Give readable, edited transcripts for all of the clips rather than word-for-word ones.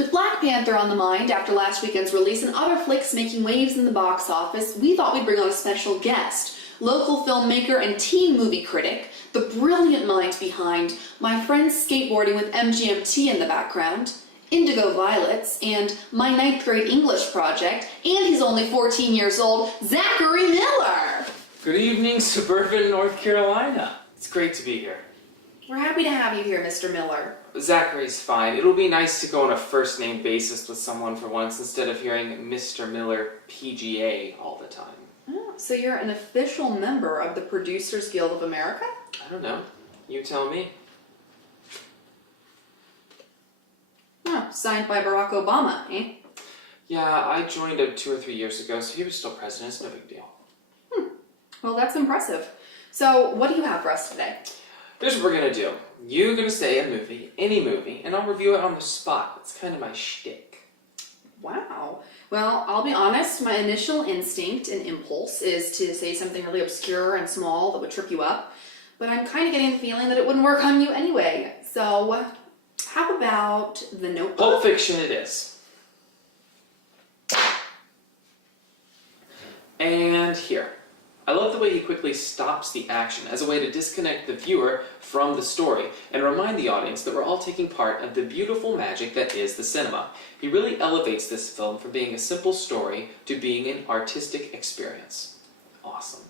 With Black Panther on the mind after last weekend's release and other flicks making waves in the box office, we thought we'd bring on a special guest, local filmmaker and teen movie critic, the brilliant mind behind My Friend's Skateboarding with MGMT in the background, Indigo Violets, and My Ninth Grade English Project, and he's only 14 years old, Zachary Miller! Good evening, suburban North Carolina. It's great to be here. We're happy to have you here, Mr. Miller. Zachary's fine. It'll be nice to go on a first-name basis with someone for once instead of hearing Mr. Miller PGA all the time. Oh, so you're an official member of the Producers Guild of America? I don't know. You tell me. Oh, signed by Barack Obama, eh? Yeah, I joined 2 or 3 years ago, so he was still president. It's no big deal. Well, that's impressive. So, what do you have for us today? Here's what we're gonna do. You're gonna say a movie, any movie, and I'll review it on the spot. It's kind of my shtick. Wow. Well, I'll be honest, my initial instinct and impulse is to say something really obscure and small that would trip you up, but I'm kind of getting the feeling that it wouldn't work on you anyway. So, how about The Notebook? Pulp Fiction it is. And here. I love the way he quickly stops the action as a way to disconnect the viewer from the story and remind the audience that we're all taking part of the beautiful magic that is the cinema. He really elevates this film from being a simple story to being an artistic experience. Awesome.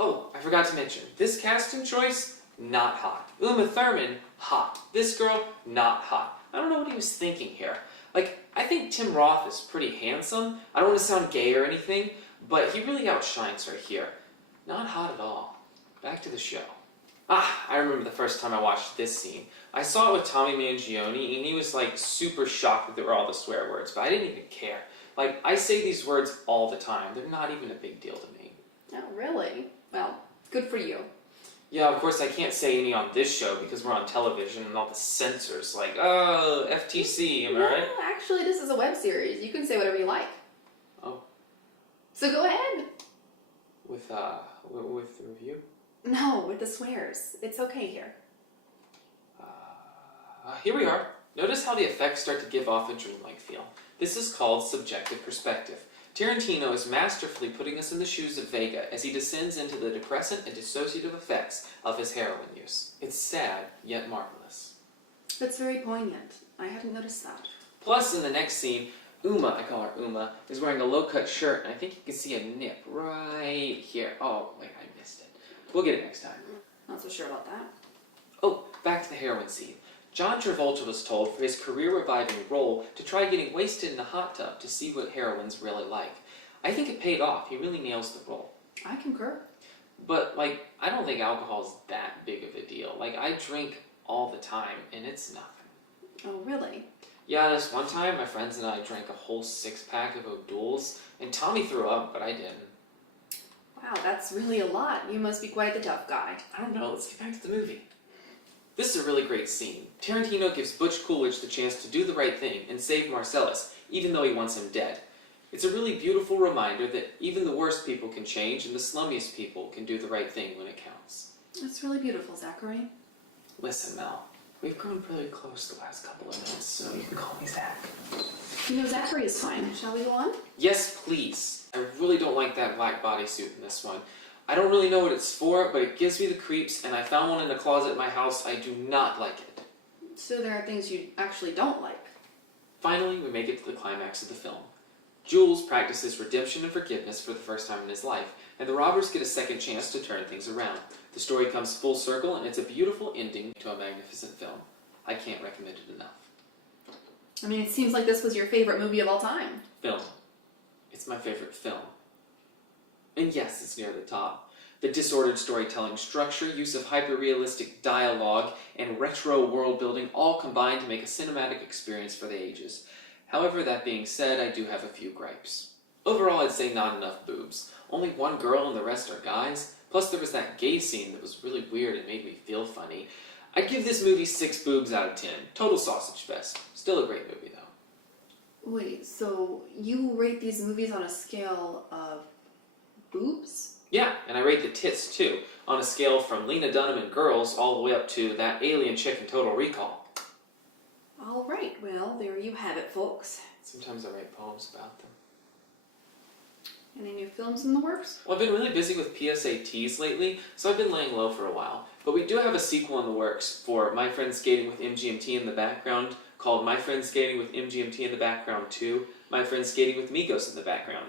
Oh, I forgot to mention, this casting choice, not hot. Uma Thurman, hot. This girl, not hot. I don't know what he was thinking here. Like, I think Tim Roth is pretty handsome. I don't want to sound gay or anything, but he really outshines her here. Not hot at all. Back to the show. I remember the first time I watched this scene. I saw it with Tommy Mangione, and he was like super shocked that there were all the swear words, but I didn't even care. Like, I say these words all the time. They're not even a big deal to me. Oh, really? Well, good for you. Yeah, of course I can't say any on this show because we're on television and all the censors like, oh, FTC, am I right? Well, actually, this is a web series. You can say whatever you like. Oh. So go ahead. With the review? No, with the swears. It's okay here. Here we are. Notice how the effects start to give off a dreamlike feel. This is called subjective perspective. Tarantino is masterfully putting us in the shoes of Vega as he descends into the depressant and dissociative effects of his heroin use. It's sad, yet marvelous. That's very poignant. I hadn't noticed that. Plus, in the next scene, Uma, I call her Uma, is wearing a low-cut shirt, and I think you can see a nip right here. Oh, wait, I missed it. We'll get it next time. Not so sure about that. Oh, back to the heroin scene. John Travolta was told for his career-reviving role to try getting wasted in a hot tub to see what heroin's really like. I think it paid off. He really nails the role. I concur. But, like, I don't think alcohol's that big of a deal. Like, I drink all the time, and it's nothing. Oh, really? Yeah, this one time, my friends and I drank a whole 6-pack of O'Doul's, and Tommy threw up, but I didn't. Wow, that's really a lot. You must be quite the tough guy. I don't know. Let's get back to the movie. This is a really great scene. Tarantino gives Butch Coolidge the chance to do the right thing and save Marcellus, even though he wants him dead. It's a really beautiful reminder that even the worst people can change and the slummiest people can do the right thing when it counts. That's really beautiful, Zachary. Listen, Mel, we've grown really close the last couple of minutes, so you can call me Zach. You know, Zachary is fine. Shall we go on? Yes, please. I really don't like that black bodysuit in this one. I don't really know what it's for, but it gives me the creeps, and I found one in a closet at my house. I do not like it. So there are things you actually don't like. Finally, we make it to the climax of the film. Jules practices redemption and forgiveness for the first time in his life, and the robbers get a second chance to turn things around. The story comes full circle, and it's a beautiful ending to a magnificent film. I can't recommend it enough. I mean, it seems like this was your favorite movie of all time. Film. It's my favorite film. And yes, it's near the top. The disordered storytelling structure, use of hyper-realistic dialogue, and retro world-building all combine to make a cinematic experience for the ages. However, that being said, I do have a few gripes. Overall, I'd say not enough boobs. Only one girl and the rest are guys. Plus, there was that gay scene that was really weird and made me feel funny. I'd give this movie 6 boobs out of 10. Total sausage fest. Still a great movie, though. Wait, so you rate these movies on a scale of boobs? Yeah, and I rate the tits, too, on a scale from Lena Dunham in Girls all the way up to that alien chick in Total Recall. All right, well, there you have it, folks. Sometimes I write poems about them. Any new films in the works? Well, I've been really busy with PSATs lately, so I've been laying low for a while. But we do have a sequel in the works for My Friend Skating with MGMT in the background, called My Friend Skating with MGMT in the Background 2, My Friend Skating with Migos in the background.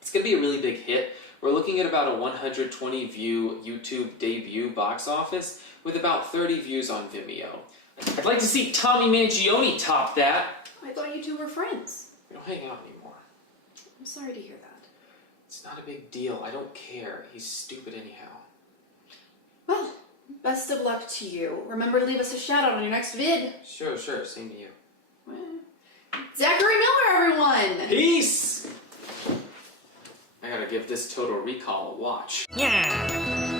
It's going to be a really big hit. We're looking at about a 120 view YouTube debut box office with about 30 views on Vimeo. I'd like to see Tommy Mangione top that. I thought you two were friends. We don't hang out anymore. I'm sorry to hear that. It's not a big deal. I don't care. He's stupid anyhow. Well, best of luck to you. Remember to leave us a shout out on your next vid. Sure. Same to you. Zachary Miller, everyone! Peace! I gotta give this Total Recall a watch. Yeah.